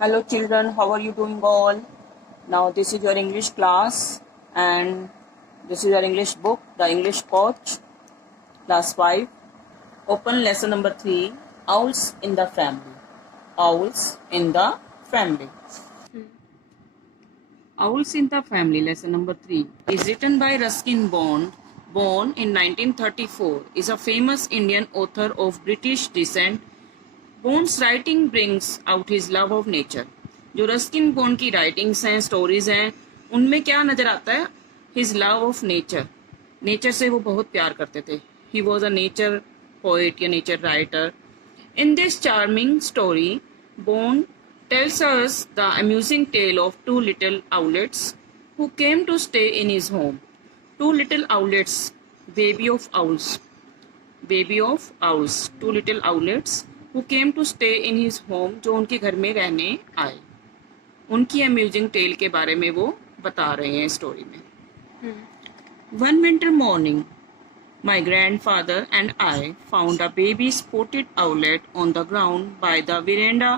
Hello children, how are you doing all? Now this is your English class and this is your English book, The English Coach, class 5. Open lesson number 3, Owls in the Family. Owls in the Family. Owls in the Family, lesson number 3, is written by Ruskin Bond, born in 1934, is a famous Indian author of British descent. Bond's writing brings out his love of nature. जो Ruskin Bond की writings हैं, stories हैं, उनमें क्या नजर आता है? His love of nature. Nature से वो बहुत प्यार करते थे। He was a nature poet या nature writer. In this charming story Bond tells us the amusing tale of two little owlets who came to stay in his home. Two little owlets, baby of owls. Baby of owls, two little owlets who came to stay in his home, जो उनके घर में रहने आए। उनकी amusing tell के बारे में वो बता रहे हैं स्टोरी में। One winter morning, my grandfather and I found a baby spotted owlet on the ground by the veranda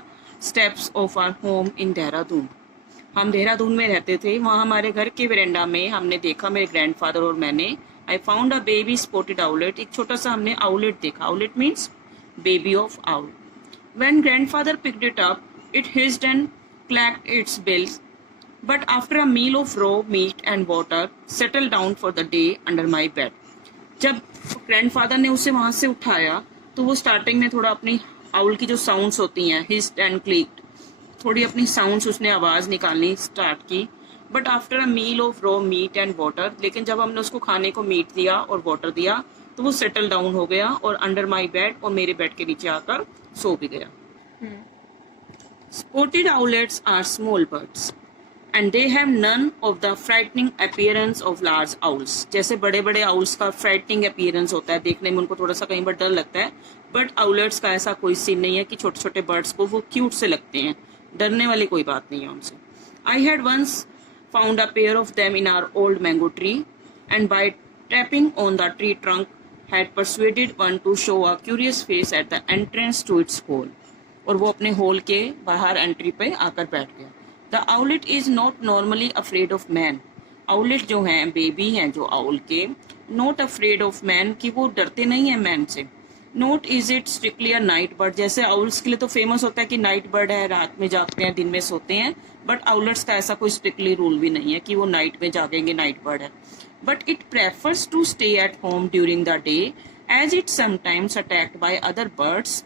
steps of our home in Dehradun. हम देहरादून में रहते थे, वहाँ हमारे घर के वेरेंडा में हमने देखा, मेरे ग्रैंडफादर और मैंने, I found a baby spotted owlet, एक छोटा सा हमने आउलेट देखा। Owlet means baby of owl. When grandfather picked it up, it hissed and clacked its bills, but after a meal of raw meat and water, settled down for the day under my bed. जब grandfather ने उसे वहां से उठाया तो वो starting में थोड़ा अपनी आउल की जो साउंड्स होती हैं, हिस्ड एंड क्लिक्ड, थोड़ी अपनी साउंड्स उसने आवाज निकालनी स्टार्ट की। But after a meal of raw meat and water, लेकिन जब हमने उसको खाने को मीट दिया और वाटर दिया तो वो सेटल डाउन हो गया और अंडर माई बेड, और मेरे बेड के नीचे आकर सो भी गया। Spotted owlets are small birds and they have none of the frightening appearance of large owls. जैसे बड़े बड़े आउल्स का फ्राइटनिंग अपीयरेंस होता है, देखने में उनको थोड़ा सा कहीं बार डर लगता है, बट आउलेट्स का ऐसा कोई सीन नहीं है कि छोटे छोटे बर्ड्स को वो क्यूट से लगते हैं, डरने वाली कोई बात नहीं है उनसे। I had once found a pair of them in our old mango tree, and by tapping on the tree trunk had persuaded one to show a curious face at the entrance to its hole. और वो अपने whole के बाहर entry पे आकर बैठ गया। The owlet is not normally afraid of man. Owlet जो हैं, बेबी हैं जो आउल के, not afraid of man, कि वो डरते नहीं हैं मैन से। Note is it strictly a night bird. जैसे आउल्स के लिए तो फेमस होता है कि नाइट बर्ड है, रात में जागते हैं, दिन में सोते हैं, बट आउलट्स का ऐसा कोई स्ट्रिक्टली रूल भी नहीं है कि वो नाइट में जागेंगे, नाइट बर्ड है। But it prefers to stay at home during the day as it sometimes attacked by other birds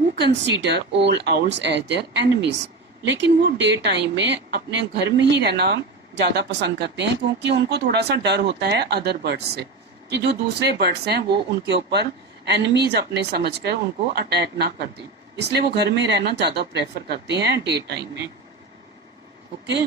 who consider all owls as their enemies. लेकिन वो डे टाइम में अपने घर में ही रहना ज्यादा पसंद करते हैं, क्योंकि उनको थोड़ा सा डर होता है अदर बर्ड्स से, कि जो दूसरे बर्ड्स हैं वो उनके ऊपर एनिमीज अपने समझकर उनको अटैक ना कर दें, इसलिए वो घर में रहना ज्यादा प्रेफर करते हैं डे टाइम में। Okay.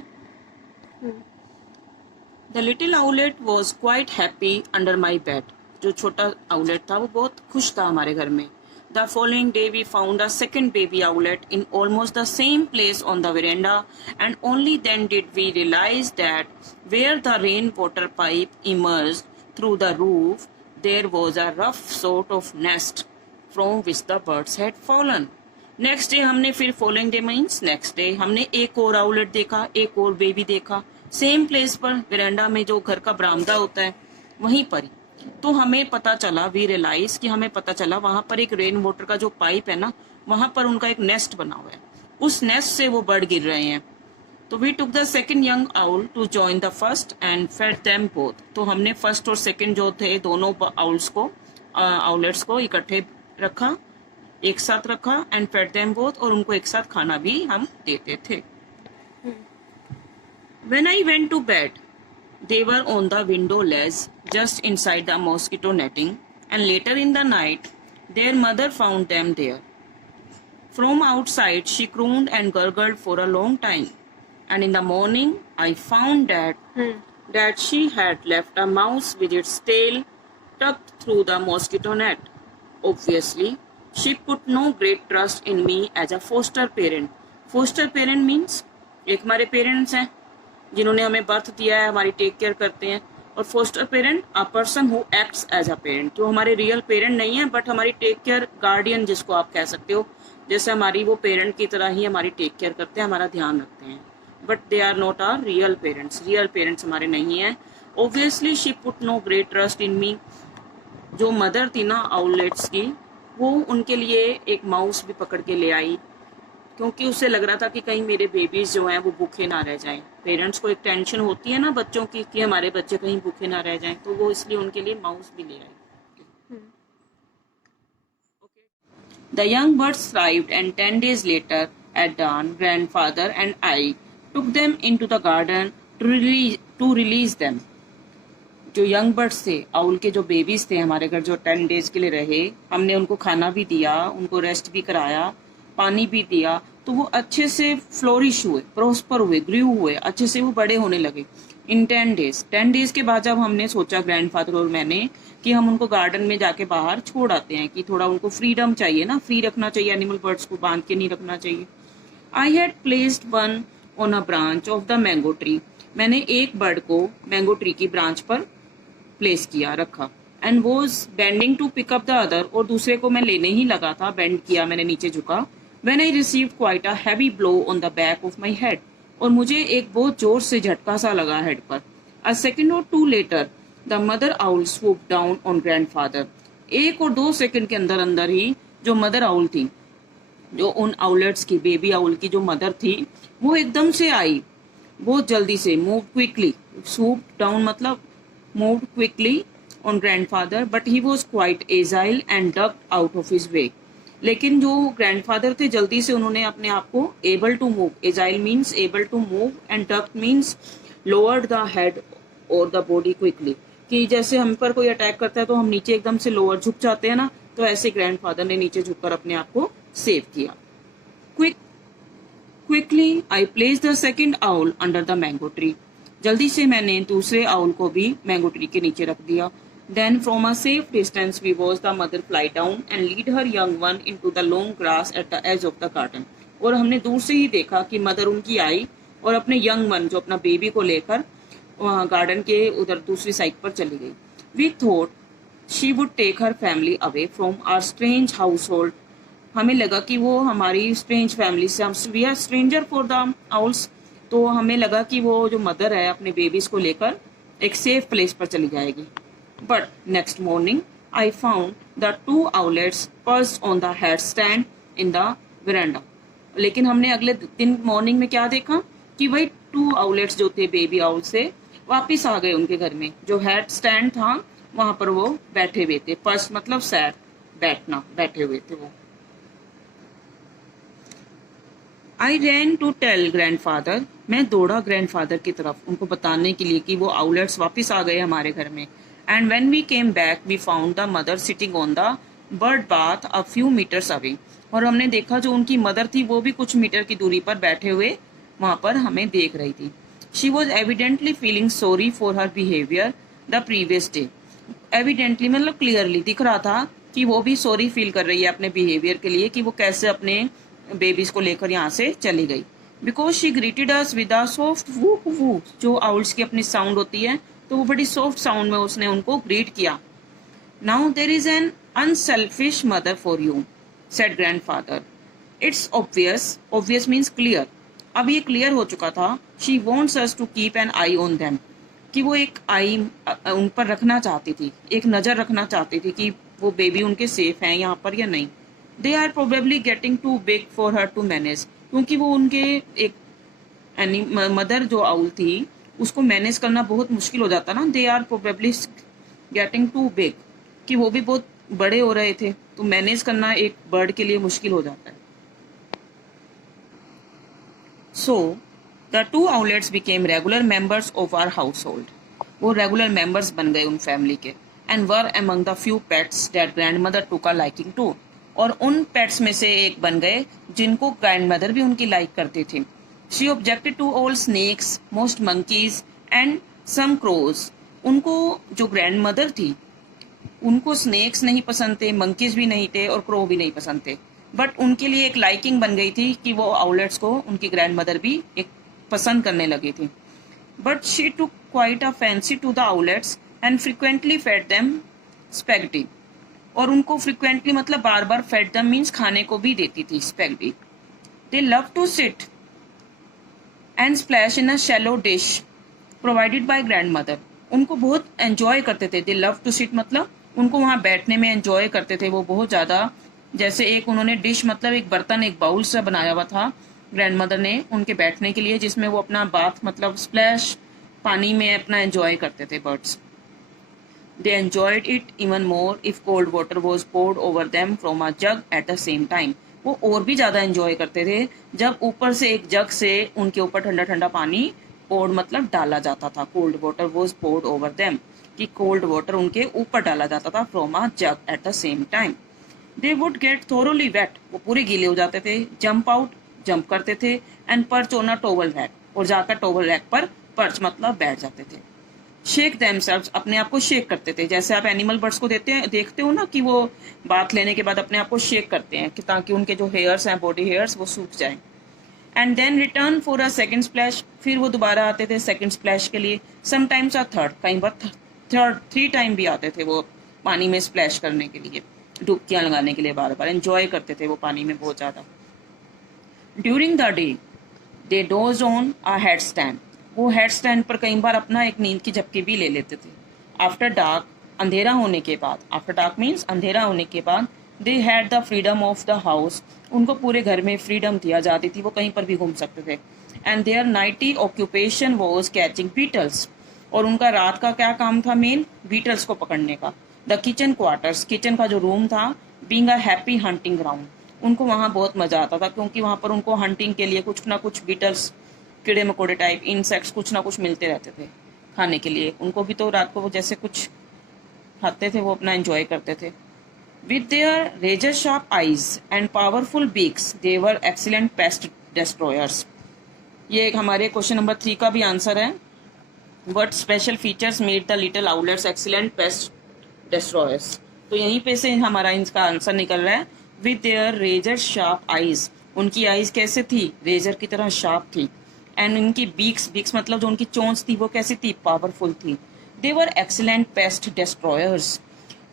The little owlet was quite happy under my bed. जो छोटा आउलेट था वो बहुत खुश था हमारे घर में। The following day we found a second baby owlet in almost the same place on the veranda, and only then did we realise that where the rain water pipe emerged through the roof there was a rough sort of nest from which the birds had fallen. Next day हमने फिर following day means next day हमने एक और owlet देखा, एक और baby देखा, same place पर, वेरांडा में जो घर का बरामदा होता है वहीं पर ही। तो हमें पता चला, वी रियलाइज कि हमें पता चला वहां पर एक रेन वाटर का जो पाइप है ना, वहां पर उनका एक नेस्ट बना हुआ है, उस नेस्ट से वो बर्ड गिर रहे हैं। तो we took the second young owl to join the first and fed them both. तो हमने फर्स्ट और सेकेंड जो थे दोनों आउल्स को, आउलेट्स को इकट्ठे रखा, एक साथ रखा, एंड फेड देम बोथ, और उनको एक साथ खाना भी हम देते थे। When I went to bed, they were on the window ledge just inside the mosquito netting, and later in the night, their mother found them there. From outside, she crooned and gurgled for a long time. And in the morning, I found that she had left a mouse with its tail tucked through the mosquito net. Obviously, she put no great trust in me as a foster parent. Foster parent means एक हमारे parents हैं जिन्होंने हमें birth दिया है, हमारी take care करते हैं, और foster parent a person who acts as a parent, जो हमारे रियल पेरेंट नहीं है बट हमारी टेक केयर गार्डियन जिसको आप कह सकते हो, जैसे हमारी वो पेरेंट की तरह ही हमारी टेक केयर करते हैं, हमारा ध्यान रखते हैं, but they are not our real parents, real parents हमारे नहीं हैं। Obviously she put no great trust in me. जो मदर थी ना आउटलेट्स की, वो उनके लिए एक माउस भी पकड़ के ले आई, क्योंकि उसे लग रहा था कि कहीं मेरे बेबीज जो हैं वो भूखे ना रह जाएं। पेरेंट्स को एक टेंशन होती है ना बच्चों की कि हमारे बच्चे कहीं भूखे ना रह जाएं, तो वो इसलिए उनके लिए माउस भी ले आई। The young birds arrived, and 10 days later, at dawn, grandfather and I took them into the garden to release them. जो यंग बर्ड्स थे, आउल के जो बेबीज थे हमारे घर, जो 10 डेज के लिए रहे, हमने उनको खाना भी दिया, उनको रेस्ट भी कराया, पानी भी दिया, तो वो अच्छे से फ्लोरिश हुए, प्रोस्पर हुए, ग्रू हुए, अच्छे से वो बड़े होने लगे इन 10 डेज के बाद जब हमने सोचा ग्रैंडफादर और मैंने कि हम उनको गार्डन में जाके बाहर छोड़ आते हैं, कि थोड़ा उनको फ्रीडम चाहिए ना, फ्री रखना चाहिए, एनिमल बर्ड्स को बांध के नहीं रखना चाहिए। I had placed one on a branch of the mango tree. मैंने एक बर्ड को मैंगो ट्री की ब्रांच पर प्लेस किया, रखा, and was bending to pick up the other, और दूसरे को मैं लेने ही लगा था, बेंड किया, मैंने नीचे झुका। When I received quite a heavy blow on the back of my head, और मुझे एक बहुत जोर से झटका सा लगा हेड पर। A second or two later the mother owl swooped down on grandfather. 1 और 2 सेकंड के अंदर अंदर ही जो मदर आउल थी, जो उन आउलेट्स की, बेबी आउल की जो मदर थी, वो एकदम से आई, बहुत जल्दी से, मूव क्विकली, swooped डाउन मतलब moved quickly on grandfather, but he was quite agile and ducked out of his way. लेकिन जो ग्रैंडफादर थे, जल्दी से उन्होंने अपने आप को able to move, agile means able to move, and ducked means lowered the head और द बॉडी क्विकली, कि जैसे हम पर कोई अटैक करता है तो हम नीचे एकदम से लोअर झुक जाते हैं ना, तो ऐसे ग्रैंडफादर ने नीचे झुककर अपने आप को सेव किया। Quickly I place the second owl under the mango tree. जल्दी से मैंने दूसरे आउल को भी मैंगो ट्री के नीचे रख दिया। Then from a safe distance we watch the mother fly down and lead her young one into the long grass at the edge of the garden. और हमने दूर से ही देखा कि मदर उनकी आई और अपने यंग वन, जो अपना बेबी को लेकर वहाँ गार्डन के उधर दूसरी साइड पर चली गई। We thought she would take her family away from our strange household. हमें लगा कि वो हमारी स्ट्रेंज फैमिली से, we are stranger for the owls, तो हमें लगा कि वो जो मदर है अपने बेबीज को लेकर एक सेफ प्लेस पर चली जाएगी। But next morning I found the 2 owlets perched on the head stand in the veranda. लेकिन हमने अगले दिन मॉर्निंग में क्या देखा कि वही 2 आउलेट्स जो थे बेबी आउल से वापिस आ गए उनके घर में। जो हेड स्टैंड था वहां पर वो बैठे हुए थे, पर्स मतलब सैर, बैठना, बैठे हुए थे वो। आई रैन टू टेल ग्रैंडफादर, मैं दौड़ा ग्रैंडफादर की तरफ उनको बताने के लिए कि वो आउलेट्स वापस आ गए हमारे घर में। And when we came back we found the mother sitting on the bird bath a few metres away. और हमने देखा जो उनकी मदर थी वो भी कुछ मीटर की दूरी पर बैठे हुए वहां पर हमें देख रही थी। She was evidently feeling sorry for her behaviour the previous day. Evidently मतलब क्लियरली दिख रहा था कि वो भी सॉरी फील कर रही है अपने बिहेवियर के लिए, कि वो कैसे अपने बेबीज को लेकर यहाँ से चली गई। Because she greeted us with a soft woo woo, जो आउल्स की अपनी साउंड होती है, तो वो बड़ी सॉफ्ट साउंड में उसने उनको ग्रीट किया। Now there is an unselfish mother for you, said grandfather. It's obvious, obvious means clear, अब ये क्लियर हो चुका था। She wants us to keep an eye on them, कि वो एक आई उन पर रखना चाहती थी, एक नज़र रखना चाहती थी कि वो बेबी उनके सेफ हैं यहाँ पर या नहीं। They are probably getting too big for her to manage, क्योंकि वो उनके एक मदर जो आउल थी उसको मैनेज करना बहुत मुश्किल हो जाता ना। They are probably getting too big, कि वो भी बहुत बड़े हो रहे थे, तो मैनेज करना एक बर्ड के लिए मुश्किल हो जाता है। So the 2 owlets became regular members of our household, वो रेगुलर मेंबर्स बन गए उन फैमिली के। And were among the few pets that grandmother took a liking to, और उन पेट्स में से एक बन गए जिनको ग्रैंड मदर भी उनकी लाइक करती थी। She objected to all snakes, most monkeys and some crows. उनको जो ग्रैंड मदर थी उनको स्नेक्स नहीं पसंद थे, मंकीज भी नहीं थे और क्रो भी नहीं पसंद थे, बट उनके लिए एक लाइकिंग बन गई थी कि वो आउलेट्स को उनकी ग्रैंड मदर भी एक पसंद करने लगी थी। But she took quite a fancy to the owlets and frequently fed them spaghetti. और उनको फ्रिक्वेंटली मतलब बार बार फेड दम मीन्स खाने को भी देती थी spaghetti. They love to sit and splash in a shallow dish provided by grandmother. उनको बहुत एंजॉय करते थे। दे लव टू सिट मतलब उनको वहाँ बैठने में एंजॉय करते थे वो बहुत ज़्यादा। जैसे एक उन्होंने डिश मतलब एक बर्तन एक बाउल सा बनाया हुआ था ग्रैंड मदर ने उनके बैठने के लिए, जिसमें वो अपना बाथ मतलब स्प्लैश पानी में अपना एंजॉय करते थे birds. They enjoyed it even more if cold water was poured over them from a jug at the same time. वो और भी ज़्यादा एंजॉय करते थे जब ऊपर से एक जग से उनके ऊपर ठंडा ठंडा पानी poured मतलब डाला जाता था। Cold water was poured over them कि कोल्ड वाटर उनके ऊपर डाला जाता था from a jug at the same time. They would get thoroughly wet, वो पूरे गीले हो जाते थे। जंप आउट, जंप करते थे। And perch on a towel rack, और जाकर टोवल रैक पर पर्च मतलब बैठ जाते थे। शेक देमसेल्व्स, अपने आप को शेक करते थे। जैसे आप एनिमल बर्ड्स को देखते हो ना कि वो बात लेने के बाद अपने आप को शेक करते हैं कि ताकि उनके जो हेयर्स हैं बॉडी हेयर्स वो सूख जाएं। And then return for a second splash, फिर वो दोबारा आते थे सेकंड स्प्लैश के लिए। समटाइम्स अ थर्ड, कई बार थर्ड 3 टाइम भी आते थे वो पानी में स्प्लैश करने के लिए, डुबकियां लगाने के लिए बार बार। एंजॉय करते थे वो पानी में बहुत ज़्यादा। During the day they dose on a head stand, वो हेड स्टैंड पर कई बार अपना एक नींद की झपकी भी ले लेते थे। आफ्टर डार्क, अंधेरा होने के बाद, आफ्टर डार्क मीन्स अंधेरा होने के बाद, they had the freedom of the house, उनको पूरे घर में फ्रीडम दिया जाती थी, वो कहीं पर भी घूम सकते थे। And their nightly occupation was catching beetles, और उनका रात का क्या काम था मेन, बीटल्स को पकड़ने का। द किचन क्वार्टर्स, किचन का जो रूम था, being a happy hunting ground, उनको वहाँ बहुत मजा आता था क्योंकि वहाँ पर उनको हंटिंग के लिए कुछ ना कुछ बीटल्स, कीड़े मकोड़े टाइप इंसेक्ट्स कुछ ना कुछ मिलते रहते थे खाने के लिए। उनको भी तो रात को वो जैसे कुछ खाते थे वो अपना एंजॉय करते थे। With their razor sharp eyes and powerful beaks they were excellent pest destroyers. ये एक हमारे क्वेश्चन नंबर 3 का भी आंसर है। What special features made the little owlets excellent pest destroyers. तो यहीं पे से हमारा इसका आंसर निकल रहा है। With their razor sharp eyes, उनकी आईज कैसे थी, रेजर की तरह शार्प थी। एंड इनकी बीक्स, बीक्स मतलब जो उनकी चोंच थी वो कैसी थी, पावरफुल थी। दे वर एक्सीलेंट पेस्ट डिस्ट्रॉयर्स,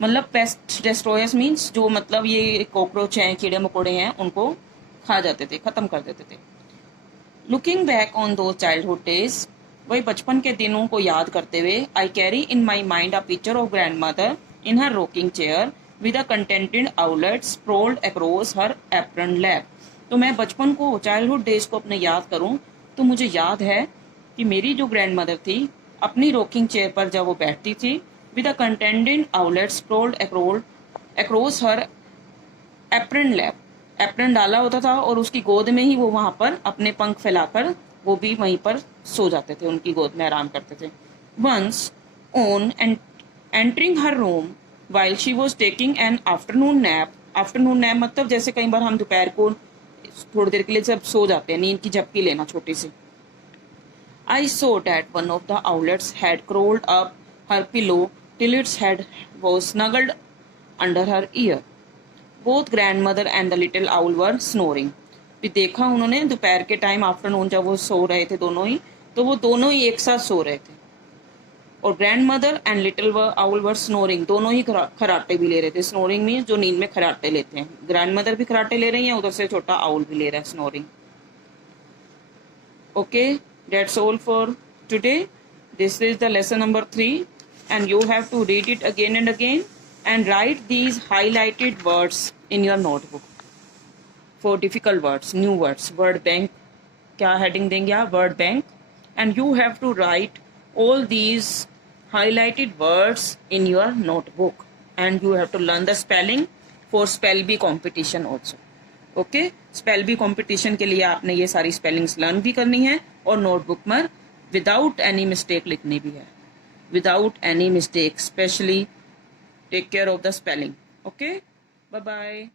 मतलब पेस्ट डिस्ट्रॉयर्स मीन्स जो मतलब ये कॉकरोच हैं, कीड़े मकोड़े हैं, उनको खा जाते थे, खत्म कर देते थे। Looking back on those childhood days, वही बचपन के दिनों को याद करते हुए, I carry in my mind a picture of grandmother in her rocking chair with a contented owlet sprawled across her apron lap. तो मैं बचपन को, चाइल्डहुड डेज को अपने याद करूं तो मुझे याद है कि मेरी जो ग्रैंड मदर थी अपनी रॉकिंग चेयर पर जब वो बैठती थी, with a contended owlet sprawled across her apron lap, apron डाला होता था और उसकी गोद में ही वो वहां पर अपने पंख फैलाकर वो भी वहीं पर सो जाते थे, उनकी गोद में आराम करते थे। Once on entering her room while she was taking an afternoon nap, afternoon nap मतलब जैसे कई बार हम दोपहर को थोड़ी देर के लिए जब सो जाते हैं, नींद की झपकी लेना छोटी सी। I saw that one of the owlets had crawled up her pillow till its head was snuggled under her ear. Both grandmother and the little owl were snoring. भी देखा उन्होंने दोपहर के टाइम आफ्टरनून जब वो सो रहे थे दोनों ही, तो वो दोनों ही एक साथ सो रहे थे। और grand mother and little owl were snoring, दोनों ही खराटे भी ले रहे थे। स्नोरिंग मीन्स जो नींद में खराटे लेते हैं। ग्रैंड मदर भी खराटे ले रही हैं, उधर से छोटा आउल भी ले रहा है snoring. Okay, that's all for today. This is the lesson number 3 and you have to read it again and again and write these highlighted words in your notebook. For difficult words, new words, word bank, क्या heading देंगे आप, word bank, and you have to write all these highlighted words in your notebook and you have to learn the spelling for spell bee competition also. Okay, spell bee competition के लिए आपने ये सारी spellings learn भी करनी है और notebook में विदाउट एनी मिस्टेक लिखनी भी है, without any mistake. Especially take care of the spelling. Okay, bye bye.